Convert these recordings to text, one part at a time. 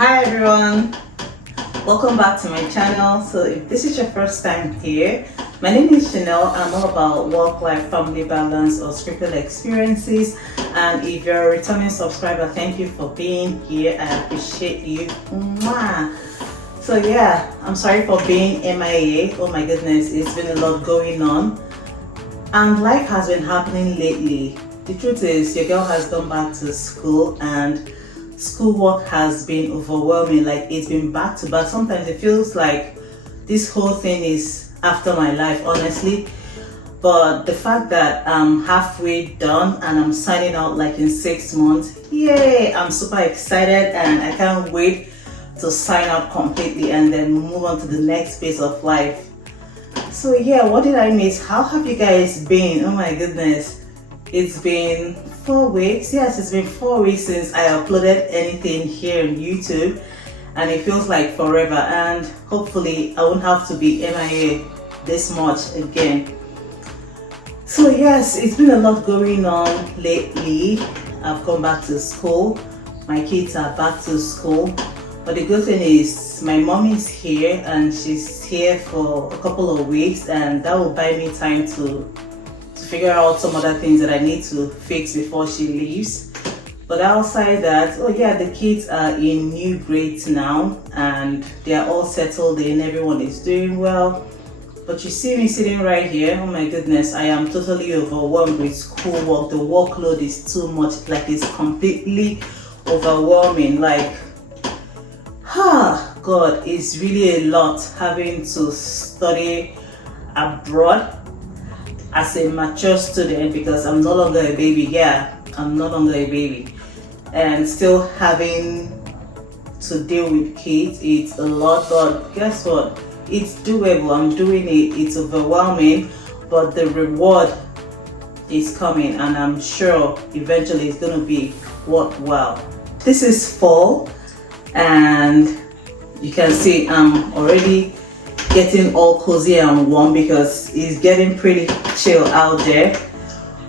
Hi everyone, welcome back to my channel. So if this is your first time here, my name is Chanel. I'm all about work-life, family balance, or scripted experiences. And if you're a returning subscriber, thank you for being here. I appreciate you. Mwah. So yeah, I'm sorry for being MIA. Oh my goodness, it's been a lot going on. And life has been happening lately. The truth is, your girl has gone back to school and schoolwork has been overwhelming. Like, it's been back to back. Sometimes it feels like this whole thing is after my life, honestly. But the fact that I'm halfway done and I'm signing out like in 6 months, yay! I'm super excited and I can't wait to sign out completely and then move on to the next phase of life. So yeah, what did I miss? How have you guys been? Oh my goodness, it's been 4 weeks. Yes, it's been 4 weeks since I uploaded anything here on YouTube, and it feels like forever, and hopefully I won't have to be MIA this much again. So yes, it's been a lot going on lately. I've gone back to school, my kids are back to school, but the good thing is my mom is here and she's here for a couple of weeks, and that will buy me time to figure out some other things that I need to fix before she leaves. But outside that, oh yeah, the kids are in new grades now and they are all settled in, everyone is doing well. But you see me sitting right here, oh my goodness, I am totally overwhelmed with schoolwork. The workload is too much, like it's completely overwhelming. Like, God, it's really a lot having to study abroad as a mature student, because I'm no longer a baby. Yeah, I'm no longer a baby, and still having to deal with kids. It's a lot, but guess what? It's doable. I'm doing it. It's overwhelming, but the reward is coming, and I'm sure eventually it's going to be worthwhile. This is fall, and you can see I'm already getting all cozy and warm because it's getting pretty chill out there.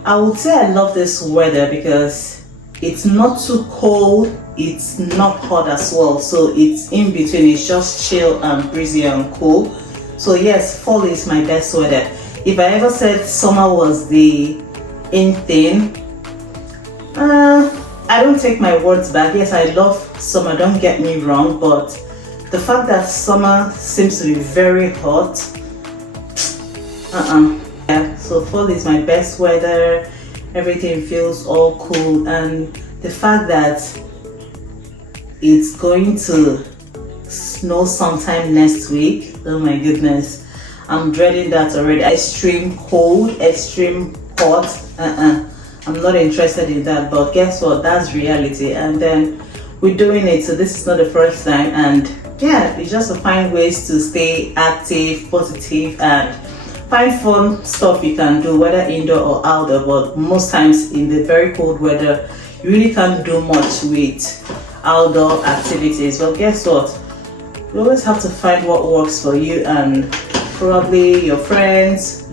I would say I love this weather because it's not too cold, it's not hot as well, so it's in between. It's just chill and breezy and cool. So yes, fall is my best weather. If I ever said summer was the in thing, I don't take my words back. Yes, I love summer, don't get me wrong, but the fact that summer seems to be very hot, yeah, so fall is my best weather. Everything feels all cool, and the fact that it's going to snow sometime next week, oh my goodness, I'm dreading that already. Extreme cold, extreme hot, I'm not interested in that, but guess what, that's reality, and then we're doing it, so this is not the first time, and yeah, it's just to find ways to stay active, positive, and find fun stuff you can do, whether indoor or outdoor. But most times in the very cold weather, you really can't do much with outdoor activities. But guess what? You always have to find what works for you and probably your friends,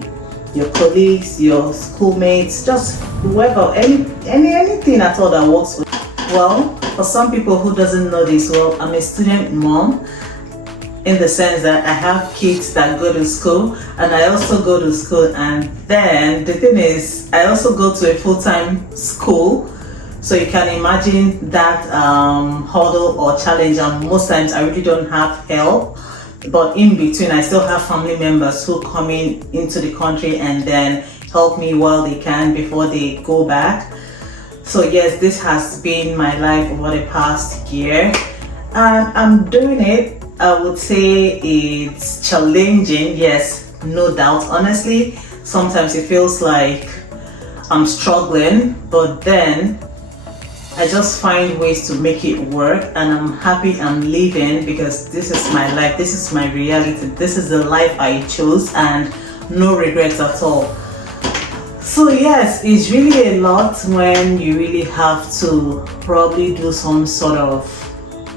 your colleagues, your schoolmates, just whoever, anything at all that works for you. Well, for some people who doesn't know this, well, I'm a student mom, in the sense that I have kids that go to school and I also go to school, and then the thing is I also go to a full-time school, so you can imagine that hurdle or challenge, and most times I really don't have help, but in between I still have family members who come into the country and then help me while they can before they go back. So yes, this has been my life over the past year, and I'm doing it. I would say it's challenging, yes, no doubt. Honestly, sometimes it feels like I'm struggling, but then I just find ways to make it work, and I'm happy I'm living because this is my life, this is my reality, this is the life I chose, and no regrets at all. So yes, it's really a lot when you really have to probably do some sort of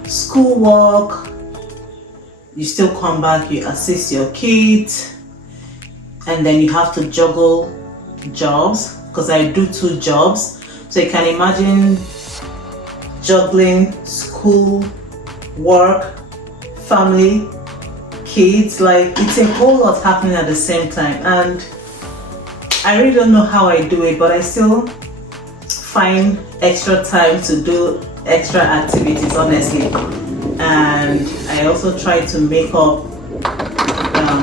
schoolwork. You still come back, you assist your kids, and then you have to juggle jobs, because I do 2 jobs. So you can imagine juggling school work, family, kids. Like, it's a whole lot happening at the same time, and I really don't know how I do it, but I still find extra time to do extra activities, honestly. And I also try to make up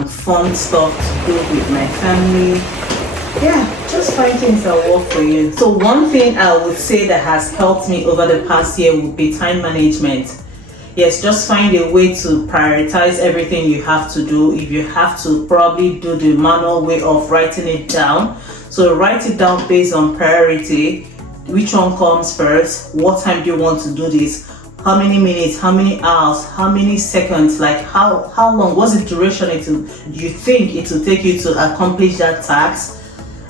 fun stuff to do with my family. Yeah, just find things that work for you. So one thing I would say that has helped me over the past year would be time management. Yes, just find a way to prioritize everything you have to do. If you have to, probably do the manual way of writing it down. So write it down based on priority. Which one comes first? What time do you want to do this? How many minutes? How many hours? How many seconds? Like, how long? What's the duration you think it will take you to accomplish that task?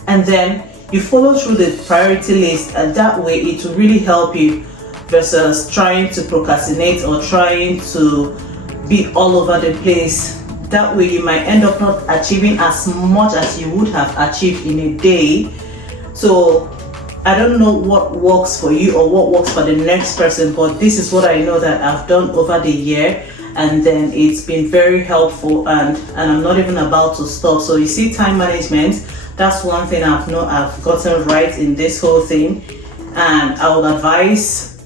And then you follow through the priority list, and that way it will really help you versus trying to procrastinate or trying to be all over the place. That way you might end up not achieving as much as you would have achieved in a day. So I don't know what works for you or what works for the next person, but this is what I know that I've done over the year, and then it's been very helpful, and I'm not even about to stop. So you see, time management, that's one thing I've gotten right in this whole thing. And I would advise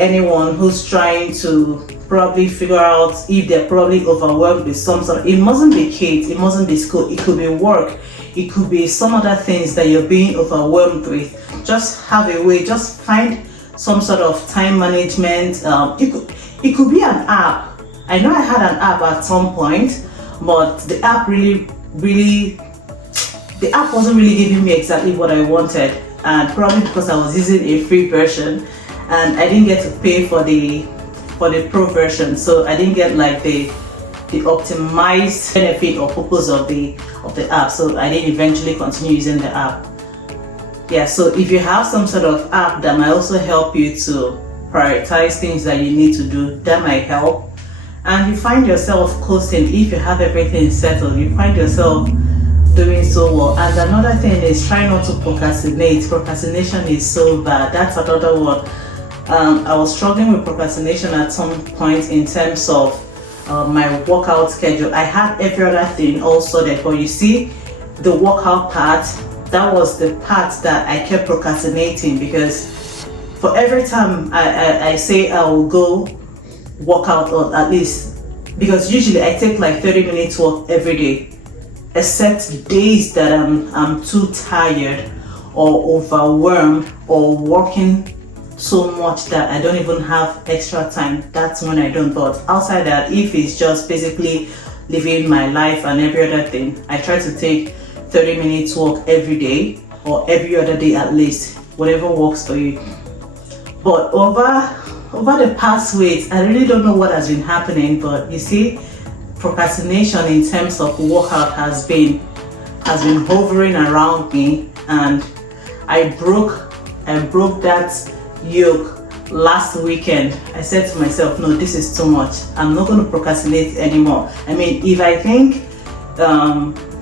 anyone who's trying to probably figure out if they're probably overwhelmed with some sort of, it mustn't be kids, it mustn't be school, it could be work, it could be some other things that you're being overwhelmed with. Just have a way, just find some sort of time management. It could be an app. I know I had an app at some point, but the app the app wasn't really giving me exactly what I wanted, and probably because I was using a free version and I didn't get to pay for the pro version, so I didn't get like the optimized benefit or purpose of the app, so I didn't eventually continue using the app. Yeah, so if you have some sort of app that might also help you to prioritize things that you need to do, that might help. And you find yourself coasting, if you have everything settled, you find yourself doing so well. And another thing is, try not to procrastinate. Procrastination is so bad. That's another one. I was struggling with procrastination at some point in terms of my workout schedule. I had every other thing all sorted, but you see, the workout part, that was the part that I kept procrastinating, because for every time I say I will go work out, or at least, because usually I take like 30 minutes walk every day, except days that I'm too tired or overwhelmed or working so much that I don't even have extra time. That's when I don't. But outside that, if it's just basically living my life and every other thing, I try to take 30 minutes walk every day, or every other day at least, whatever works for you. But over the past weeks, I really don't know what has been happening, but you see, procrastination in terms of workout has been hovering around me, and I broke that yoke last weekend. I said to myself, no, this is too much. I'm not going to procrastinate anymore. I mean, if I think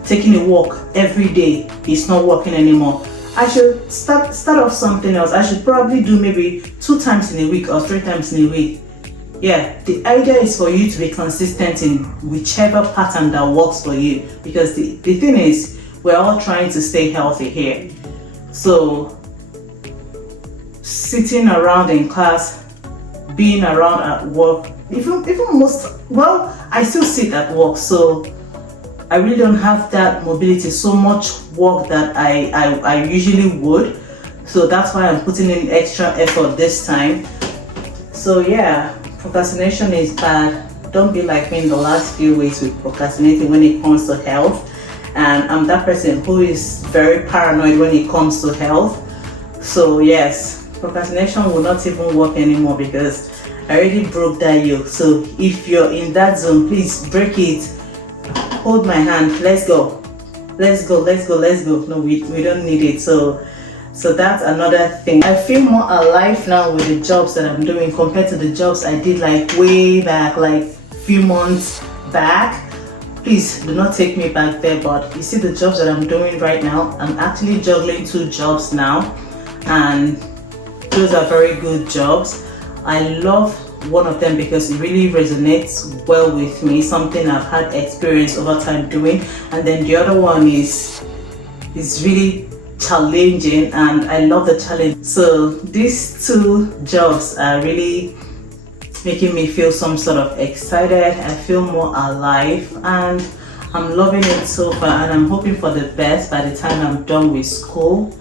taking a walk every day is not working anymore, I should start off something else. I should probably do maybe 2 times in a week or 3 times in a week. Yeah, the idea is for you to be consistent in whichever pattern that works for you, because the thing is, we're all trying to stay healthy here. So sitting around in class, being around at work, even I still sit at work, so I really don't have that mobility, so much work that I usually would. So that's why I'm putting in extra effort this time. So yeah, procrastination is bad. Don't be like me in the last few weeks with procrastinating when it comes to health. And I'm that person who is very paranoid when it comes to health. So yes, procrastination will not even work anymore, because I already broke that yoke. So if you're in that zone, please break it. Hold my hand. Let's go. No, we don't need it. So that's another thing. I feel more alive now with the jobs that I'm doing compared to the jobs I did like way back, like few months back. Please do not take me back there, but you see the jobs that I'm doing right now, I'm actually juggling 2 jobs now, and those are very good jobs. I love one of them because it really resonates well with me, something I've had experience over time doing. And then the other one is really challenging, and I love the challenge. So these two jobs are really making me feel some sort of excited. I feel more alive, and I'm loving it so far, and I'm hoping for the best by the time I'm done with school.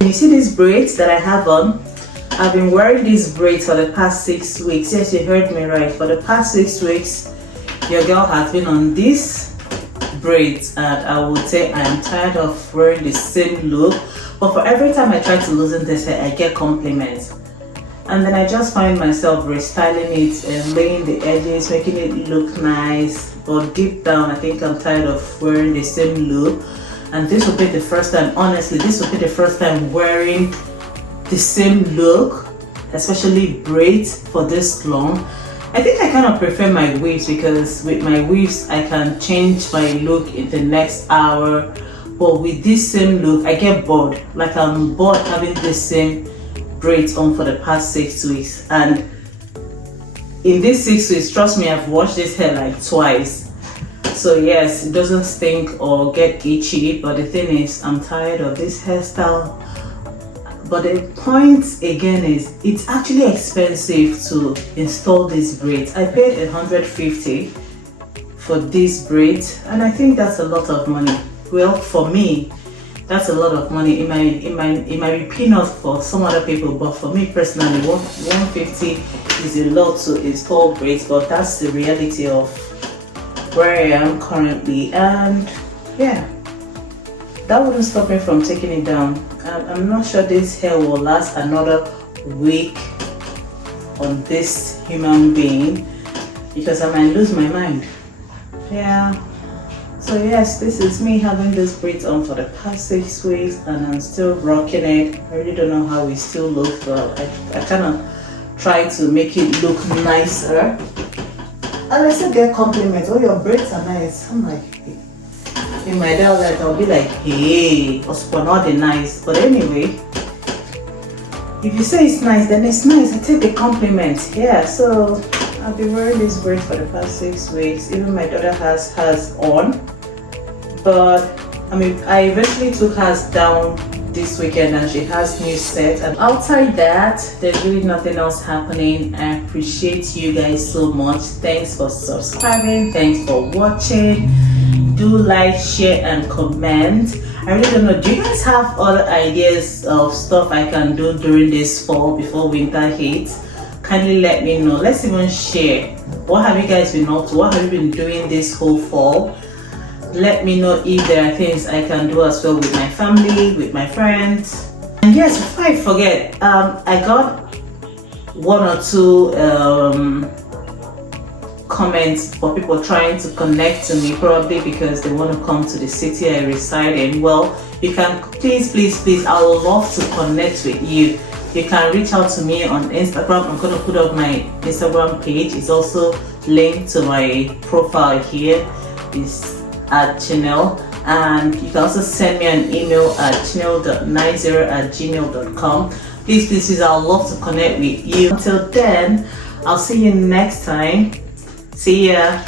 You see these braids that I have on? I've been wearing these braids for the past 6 weeks. Yes, you heard me right. For the past 6 weeks, your girl has been on these braids, and I would say I am tired of wearing the same look. But for every time I try to loosen this hair, I get compliments. And then I just find myself restyling it and laying the edges, making it look nice. But deep down, I think I'm tired of wearing the same look. And this will be the first time, honestly, this will be the first time wearing the same look, especially braids for this long. I think I kind of prefer my weaves, because with my weaves I can change my look in the next hour. But with this same look, I get bored. Like, I'm bored having the same braids on for the past 6 weeks. And in these 6 weeks, trust me, I've washed this hair like twice. So yes, it doesn't stink or get itchy, but the thing is, I'm tired of this hairstyle. But the point again is, it's actually expensive to install these braids. I paid $150 for these braids, and I think that's a lot of money. Well, for me, that's a lot of money. It might be peanuts for some other people, but for me personally, $150 is a lot to install braids. But that's the reality of where I am currently, and yeah, that wouldn't stop me from taking it down. I'm not sure this hair will last another week on this human being, because I might lose my mind. Yeah. So yes, this is me having this braids on for the past 6 weeks, and I'm still rocking it. I really don't know how it still looks, but I kind of try to make it look nicer. And I still get compliments. Oh, your braids are nice. I'm like, in my dialect, I'll be like, hey, what's not the nice? But anyway, if you say it's nice, then it's nice. I take the compliment. Yeah, so I've been wearing this braid for the past 6 weeks. Even my daughter has hers on. But I mean, I eventually took hers down this weekend, and she has new set. And outside that, there's really nothing else happening. I appreciate you guys so much. Thanks for subscribing. Thanks for watching. Do like, share, and comment. I really don't know, do you guys have other ideas of stuff I can do during this fall before winter hits? Kindly let me know. Let's even share. What have you guys been up to? What have you been doing this whole fall? Let me know if there are things I can do as well with my family, with my friends. And yes, before I forget, I got 1 or 2 comments for people trying to connect to me, probably because they want to come to the city I reside in. Well, you can please, I would love to connect with you. You can reach out to me on Instagram. I'm going to put up my Instagram page. It's also linked to my profile here. It's at Chanel, and you can also send me an email at chanel.90@gmail.com. Please, I would love to connect with you. Until then, I'll see you next time. See ya.